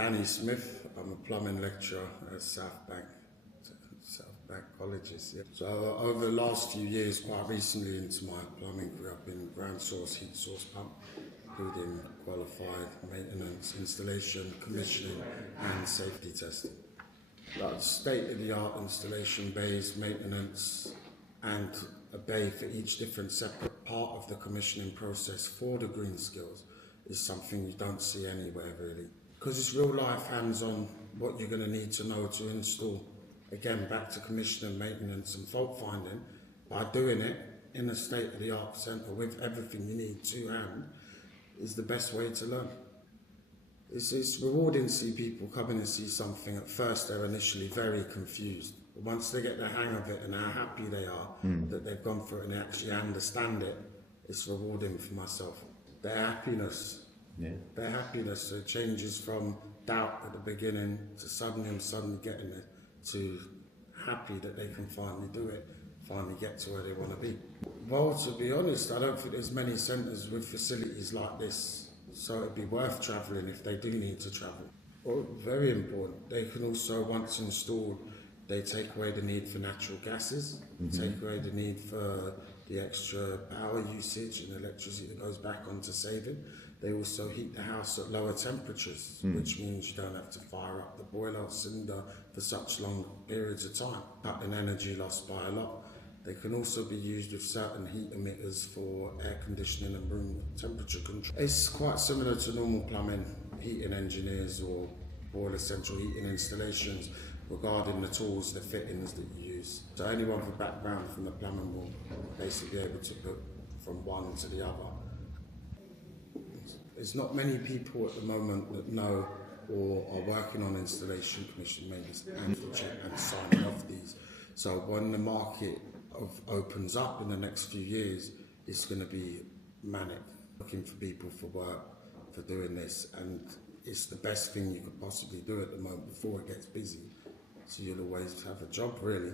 Danny Smith. I'm a plumbing lecturer at South Bank Colleges. Yeah. So over the last few years, quite recently into my plumbing career, I've been ground source, heat source pump, including qualified maintenance, installation, commissioning and safety testing. That's state-of-the-art installation bays, maintenance and a bay for each different separate part of the commissioning process for the green skills is something you don't see anywhere really. Because it's real life hands-on what you're going to need to know to install. Again, back to commissioning, maintenance and fault finding, by doing it in a state-of-the-art centre with everything you need to hand is the best way to learn. It's rewarding to see people come in and see something. At first they're initially very confused, but once they get the hang of it and how happy they are that they've gone through it and they actually understand it, it's rewarding for myself. Their happiness, it changes from doubt at the beginning to suddenly getting it, to happy that they can finally do it, finally get to where they want to be. Well, to be honest, I don't think there's many centres with facilities like this, so it'd be worth travelling if they do need to travel. Well, very important. They can also, once installed, they take away the need for natural gases, take away the need for the extra power usage and electricity that goes back onto saving. They also heat the house at lower temperatures, which means you don't have to fire up the boiler or cylinder for such long periods of time, cutting energy loss by a lot. They can also be used with certain heat emitters for air conditioning and room temperature control. It's quite similar to normal plumbing, heating engineers or boiler central heating installations regarding the tools, the fittings that you use. So anyone with a background from the plumbing will basically be able to put from one to the other. There's not many people at the moment that know or are working on installation, commission, maintenance and signing off these. So when the market opens up in the next few years, it's going to be manic, looking for people for work, for doing this, and it's the best thing you could possibly do at the moment before it gets busy. So you'll always have a job really.